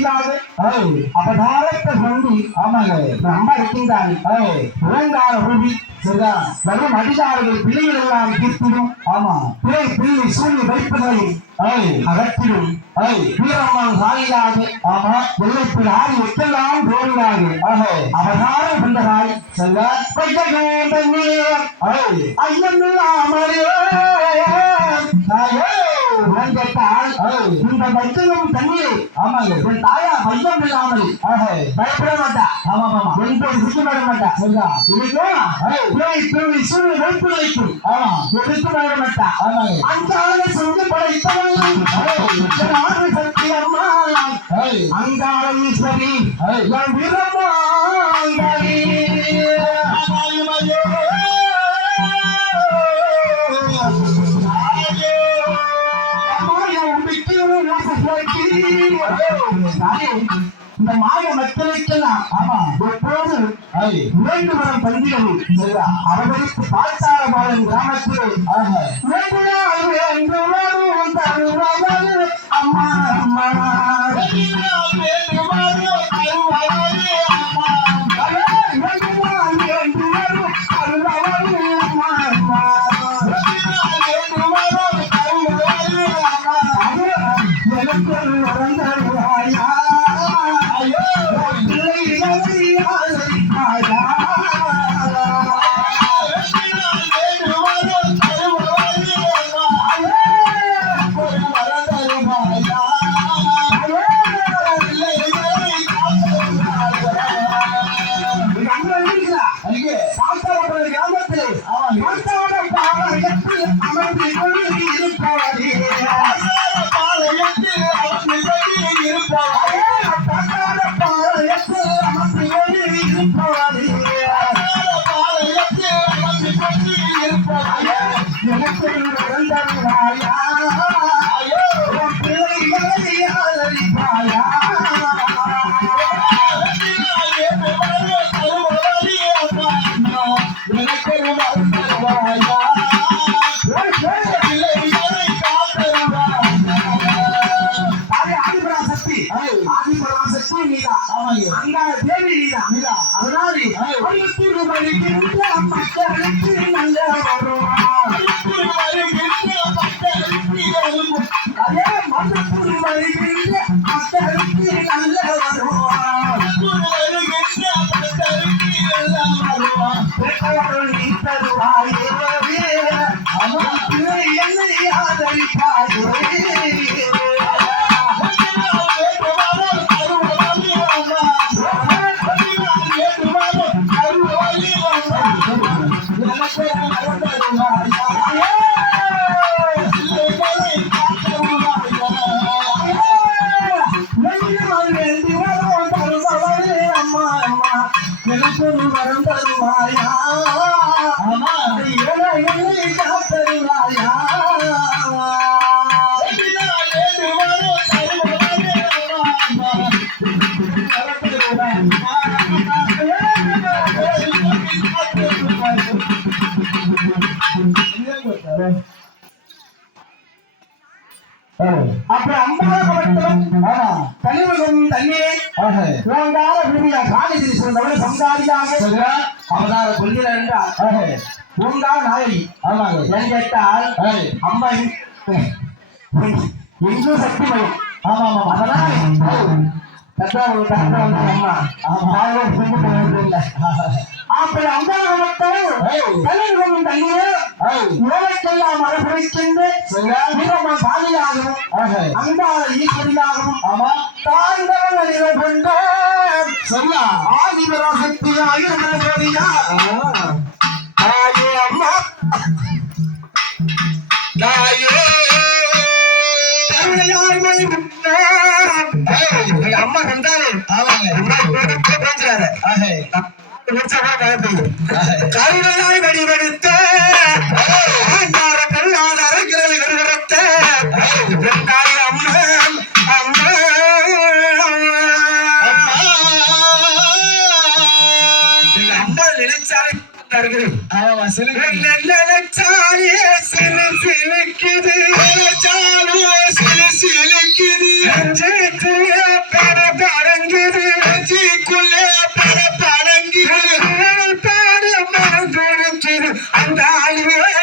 ஈஸ்வரியாக அபதாரத்தை சொல்லி ஆமாங்க. நம்ம இருக்கின்றாங்க ஏய், ரூபி சரிதான் வரும் அதிகாரிகள் பிள்ளைகள் எல்லாம் தீர்த்திடும் ஆமா பிழை பிள்ளை சூழ்நிலை வைப்பதை அகற்றிடும் வீரம்மான் ஆமா வெள்ளைப்பில் ஆடி எட்டெல்லாம் தோன்றாக ஆஹே, அவதாரம் கொண்டதாய் சரிதான் வைத்தகேண்டே இந்த தண்ணீர் ஆமாங்க என் தாயா பையம் இல்லாமல் ஆஹே, பயப்பட மாட்டா ஆமா ஆமா என்பது சுத்தப்பட மாட்டா சரிதான் இதுக்கோ ஏய், பிள்ளை பிள்ளை சூழ்நிலை வைப்பு வைக்கும் ஆமா எதிர்த்து பட மாட்டா ஆமாங்க அங்காள செஞ்சு படைத்தவள் ஆறு சக்தி அம்மா ஏய், அங்காள ஈஸ்வரி ஏய், என் வீரமாங்காளி இந்த மாய மக்களுக்கெல்லாம் ஆமா. எப்போது? ஏய், வேண்டு வரம் பந்திகள் அவர்களுக்கு பால்சார பாலன் கிராமத்தில். அம்மா அம்மா. Ah, tá மரம் தருவாயா அவதார குந்திர என்றால் பூந்தால் நாகரி ஆமாங்க. என் கேட்டால் அம்மா இந்து சக்தி மயம் ஆமா ஆமா அதனால் உலகெல்லாம் மரபுரைக்கின்ற சாமியாகவும் அன்பான ஈஸ்வரியாகவும் ஆமா தாழ்ந்தவன் கொண்ட சொல்லா ஆதிவராசத்தியா ஆயுர்வேதியா தாயே அம்மா தாயே आहे. काही वेळा i and I will.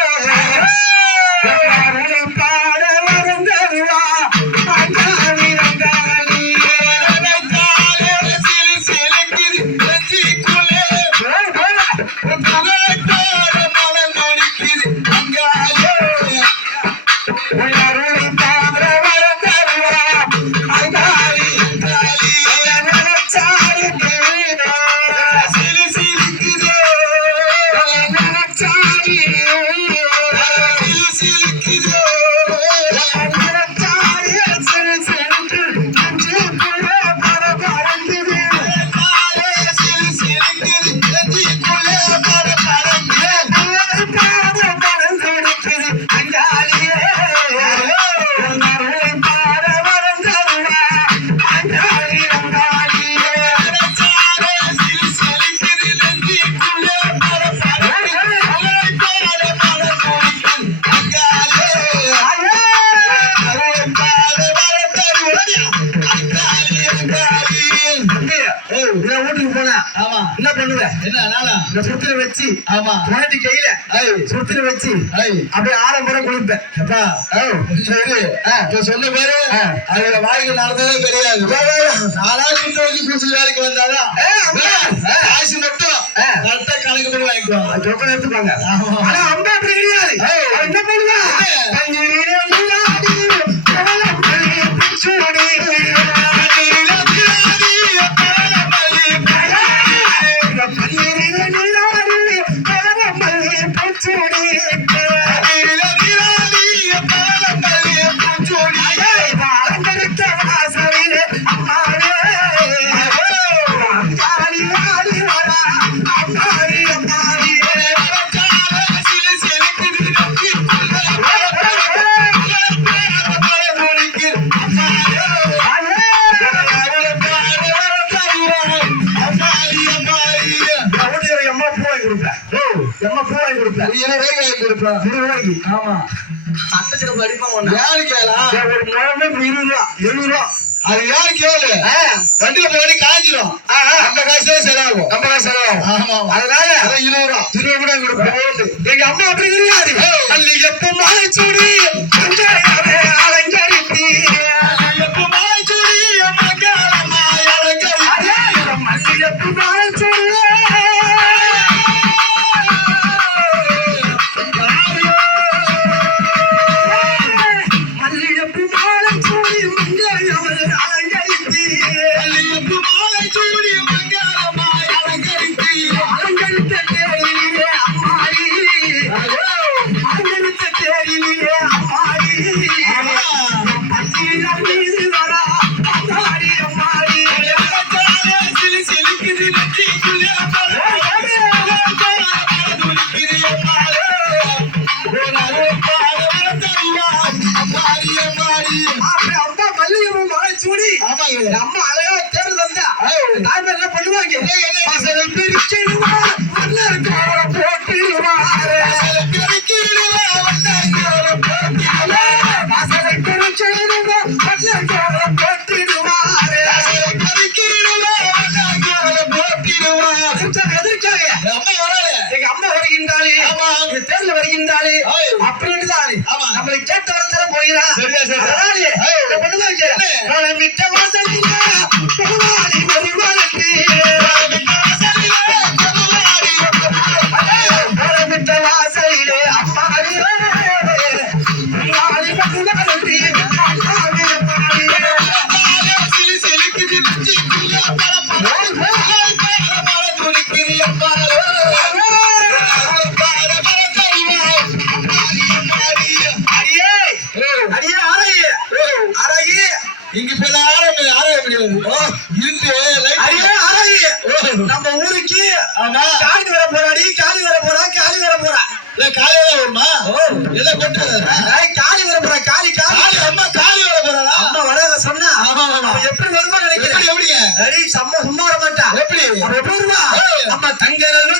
சுத்தில வச்சு. அப்படியே ஆடம்பரம் குளிப்பேன். சொன்ன பேரு அதோட வாழ்க்கை நடந்ததே தெரியாது நாலா குத்து வச்சு குடிச்சு வேலைக்கு வந்தாதான் காசு மட்டும் கரெக்டா கணக்கு பண்ணி வாங்கிக்குவாங்க டோக்கன் எடுத்துப்பாங்க ஆனா அப்படி கிடையாது. என்ன பண்ணுவா? ஒண்ணு யாரு கேளா? ஒரு முழமே இப்ப இருபது ரூபா எழுபது ரூபா அது யாரு கேளு? வண்டியில போய் ஆ. அந்த காசு செலவாகும். நம்ம காசு செலவாகும். அதனால அதான் இருபது ரூபா. இருபது ரூபா எங்க அம்மா அப்படி கிடையாது மல்லிகைப்பூ மாலைச்சூடி தேர்ல வருகின்றாளே ஐய். அப்படின்னு தானே. நம்மளை கேட்டு வரத்தர போகிறா சரியா. என்ன பண்ணுவாங்க ஆரம்பி ஆரம்ப முடியாது இருந்து அடியே ஆரையே நம்ம ஊருக்கு ஆமா. காளி வர போறாடி காளி வர போறா காளி வர போறா. இல்ல காலையில வருமா? எல்லாம் கொண்டு காளி வர போறா காளி காலை. அம்மா காலை வர போறாளா? அம்மா வராத சொன்னா எப்படி வருமா நினைக்கிறேன்? எப்படிங்க? அடி சம்ம சும்மா வர மாட்டா எப்படி எப்படி வருவா. அம்மா தங்கரல்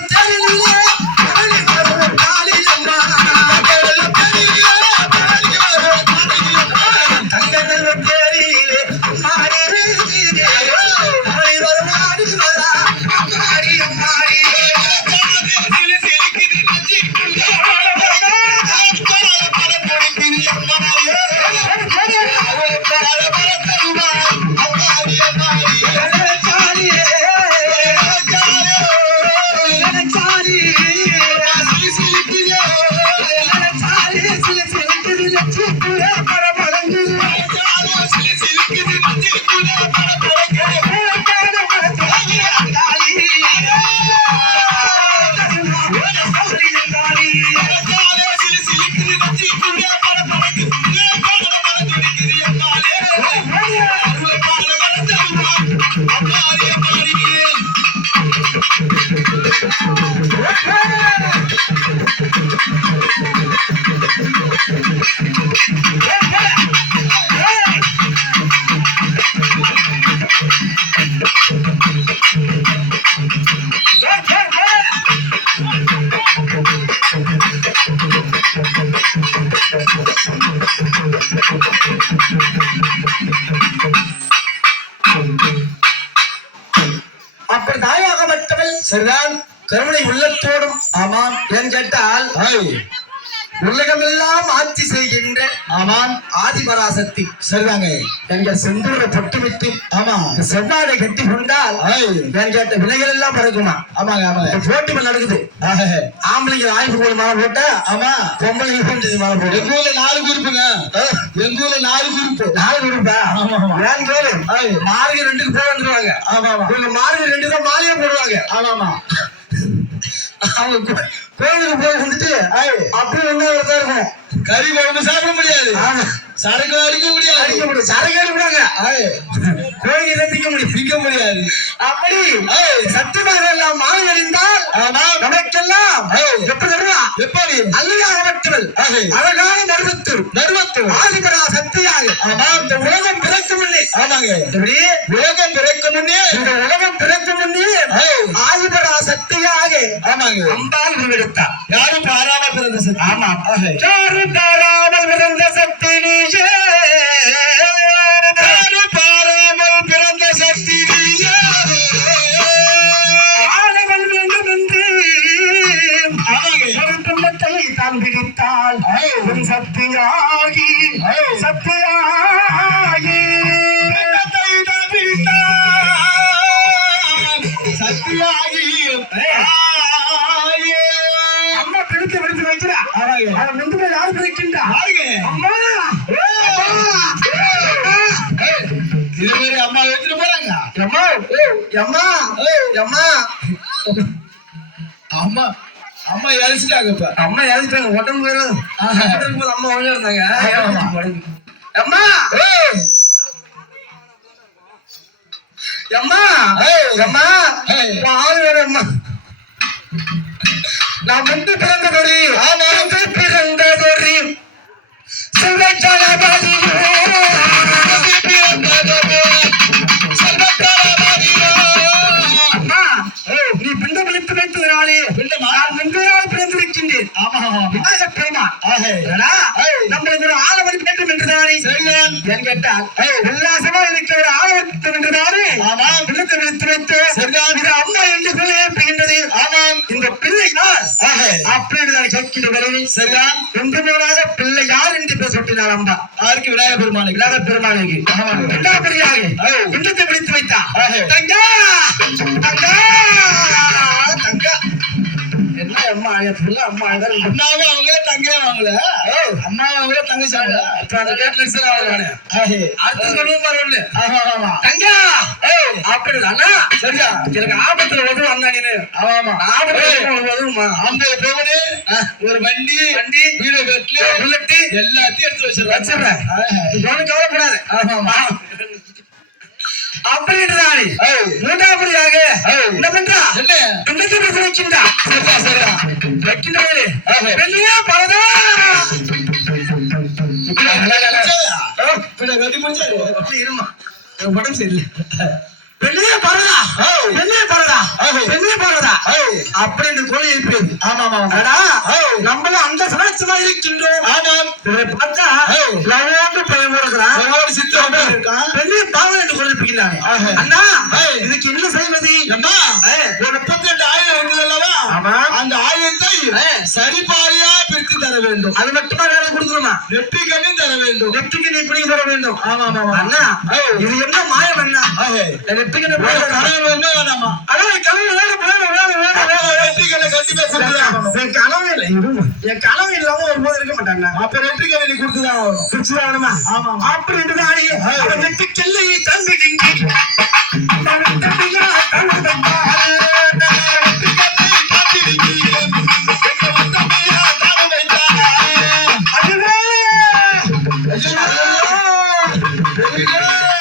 Thank you. கேட்டால் உலகமெல்லாம் ஆட்சி செய்கின்ற ஆமாம். ஆதிபராசக்தி. சரிதாங்க எங்க செந்தூரை பொட்டு விட்டு ஆமா செவ்வாடை கட்டி கொண்டால் ஏன் கேட்ட விலைகள் எல்லாம் பறக்குமா? ஆமாங்க ஆமாங்க. போட்டி நடக்குது. ஆஹ், ஆம்பளைங்க ஆய்வு கோல் மாலை போட்டா ஆமா. பொம்பளைங்க கொஞ்சம் மாலை போடு எங்க ஊர்ல நாலு குரூப்புங்க எங்க ஊர்ல நாலு குரூப் நாலு ஆமா. ஏன் கேளு ஐய். மார்கழி ரெண்டுக்கு வந்துருவாங்க ஆமா ஆமா. மார்கழி ரெண்டு தான் மாலையே போடுவாங்க. ஆமா ஆமா. அவங்க கோயிலுக்கு போய் வந்துட்டு அப்படியே ஒண்ணா தான் இருக்கும்? கறி குழம்பு சாப்பிட முடியாது. சரக்கு அடிக்க முடியாது. அடிக்க முடியும் சரக்கு திக்க முடியும் பிக்க முடியாது. அப்படி மாலை அணிந்தால் ஆமா நமக்கெல்லாம். எப்படி? எப்படி அல்லையாகவற்றவள் ஐய். அழகான மருவத்தூர் தர்மத்து ஆதிபரா சக்தியாக. ஆமா இந்த உலகம் பிறக்கும் முன்னே ஆமாங்க உலகம் இந்த உலகம் பிறக்கும் முன்னே ஆதிபரா சக்தியாக. ஆமாங்க. அம்பாள் உருவெடுத்தார் யாரும் பாரா ஆஹே. யாரும் தாராமல் பிறந்த சக்தி நீயே. யாரும் பாராமல் தான் பிடித்தால் பிடித்தான். சக்தியாகி ஆயே. அம்மா பிடித்து பிடித்து வைக்கிறா. முன்பு யார் பிடிக்கின்றா. அம்மா. ஏய், இது மாதிரி அம்மா எடுத்துட்டு போறாங்க. அம்மா. அம்மா. அம்மா. அம்மா. அம்மா இறச்சிட்டாங்க இப்ப. அம்மா இறந்துட்டாங்க. உடம்பு ஆஹா. இருக்கும்போது அம்மா ஒழுங்கா இருந்தாங்க. அம்மா! அம்மா. அம்மா. பால் வேற அம்மா. நான் முன்பு பிறந்ததொரு முன்பு பிறந்ததொரு சிவச்சலபதி முன்பையால் பிறந்திருக்கின்றேன். விநாயகப் பெருமான். நம்மளுக்கு ஒரு ஆலமணி வேண்டும் என்றுதானே சரிதான். கேட்டால் உல்லாசமா இருக்கிற ஒரு ஆலமணி என்றுதானே ஆமாம். விழித்து வைத்து சரிதான். இது அம்மா என்று சொல்லி ஏற்படுகின்றது ஆமாம். இந்த பிள்ளை யார் ஆஹே. அப்படி நான் கேட்கின்ற வேளையில் சரிதான். ஒன்று மேலாக பிள்ளை யார் என்று பேச சொட்டினார் அம்மா யாருக்கு விநாயகர் பெருமானுக்கு விநாயகர் பெருமானுக்கு. பிள்ளத்தை விழித்து வைத்தா தங்கா அம்மா. அண்ணாவும் அவங்களே தங்கையும் அவங்கள அம்மா அவங்களே தங்கச்சி அவங்கள இப்ப அந்த கேட்ல ஆளு ஆஹே. அடுத்து சொல்லுவோம் பாரு ஒண்ணு ஆமா ஆமா. தங்கா அப்படி அண்ணா. சரியா எனக்கு ஆபத்துல உதவும் அண்ணா நீனு. ஆமா ஆபத்துல உதவுமா ஐம்பது பவுனு ஒரு வண்டி வண்டி, வீடு கட்டில புல்லட்டு எல்லாத்தையும் எடுத்து வச்சிடுறேன். வச்சிடுறேன். கவலைப்படாது. ஆமா ஏய். மூன்றாவதாக. என்ன? பண்றா பின்னத்தை பேச வைக்கின்றாரு ஆஹே. பெண்ணியா இருமா. உடம்பு சரியில்லை. பெண்ணியா பெண்ணியா பரதா ஏய். அப்படின்னு கோழி எழுப்பியது ஆமா ஆமா. நம்மளும் அந்த சமாச்சமா இருக்கின்றோம் ஆமாம் பார்த்தா. லவோண்டு பையன் இருக்கிறான் ஒரு சித்தம் இருக்கான் பெரிய பாவம் என்று குறிப்பிக்கிறாங்க ஆஹா. அண்ணா. இதுக்கு என்ன செய்வது அம்மா. ஒரு முப்பத்தி ரெண்டு ஆயிரம் இருக்குது அல்லவா. அந்த ஆயிரத்தை. சரிபாரியா வேண்டும் அது மட்டுமா வேலை கொடுக்கணுமா? நெற்றி கண்ணி தர வேண்டும் நெற்றிக்கு நீ பிடி தர வேண்டும் ஆமா ஆமா அண்ணா இது என்ன மாயம் அண்ணா? நெற்றிக்கு கனவு வேணுமா? வேணாமா அதான் கனவு வேணும் வேணும் வேணும் வேணும் வேணும் நெற்றிகளை கண்டிப்பா கொடுத்துதான் என் கனவு இல்லை என் கனவு இல்லாம ஒரு போது இருக்க மாட்டாங்க அப்ப நெற்றிகளை நீ கொடுத்துதான் வரும் கொடுத்துதான் வேணுமா ஆமா அப்படி இருந்தாலே நெற்றிக்கெல்லை தந்து தந்து தந்து தந்து